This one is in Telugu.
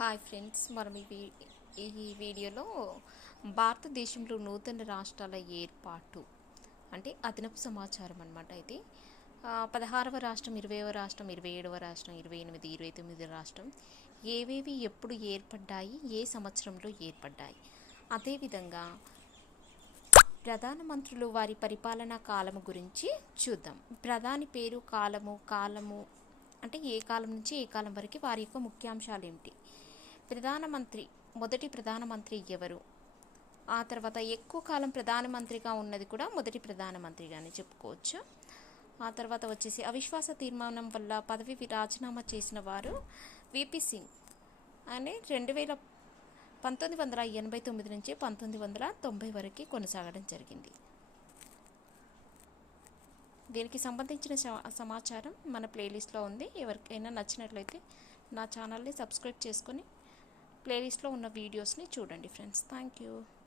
హాయ్ ఫ్రెండ్స్, మనం ఈ వీడియోలో భారతదేశంలో నూతన రాష్ట్రాల ఏర్పాటు అంటే అదనపు సమాచారం అనమాట. అయితే 16వ రాష్ట్రం, 20వ రాష్ట్రం, 27వ రాష్ట్రం, 28, 29 రాష్ట్రం ఏవేవి ఎప్పుడు ఏర్పడ్డాయి, ఏ సంవత్సరంలో ఏర్పడ్డాయి. అదేవిధంగా ప్రధానమంత్రులు వారి పరిపాలనా కాలము గురించి చూద్దాం. ప్రధాని పేరు, కాలము అంటే ఏ కాలం నుంచి ఏ కాలం వరకు, వారి యొక్క ముఖ్యాంశాలు ఏమిటి, మొదటి ప్రధానమంత్రి ఎవరు, ఆ తర్వాత ఎక్కువ కాలం ప్రధానమంత్రిగా ఉన్నది కూడా మొదటి ప్రధానమంత్రిగానే చెప్పుకోవచ్చు. ఆ తర్వాత వచ్చేసి అవిశ్వాస తీర్మానం వల్ల పదవి రాజీనామా చేసిన వారు విపి సింగ్ అని 1989 నుంచి 1990 వరకు కొనసాగడం జరిగింది. దీనికి సంబంధించిన సమాచారం మన ప్లేలిస్ట్లో ఉంది. ఎవరికైనా నచ్చినట్లయితే నా ఛానల్ని సబ్స్క్రైబ్ చేసుకొని ప్లేలిస్ట్లో ఉన్న వీడియోస్ని చూడండి ఫ్రెండ్స్. Thank you.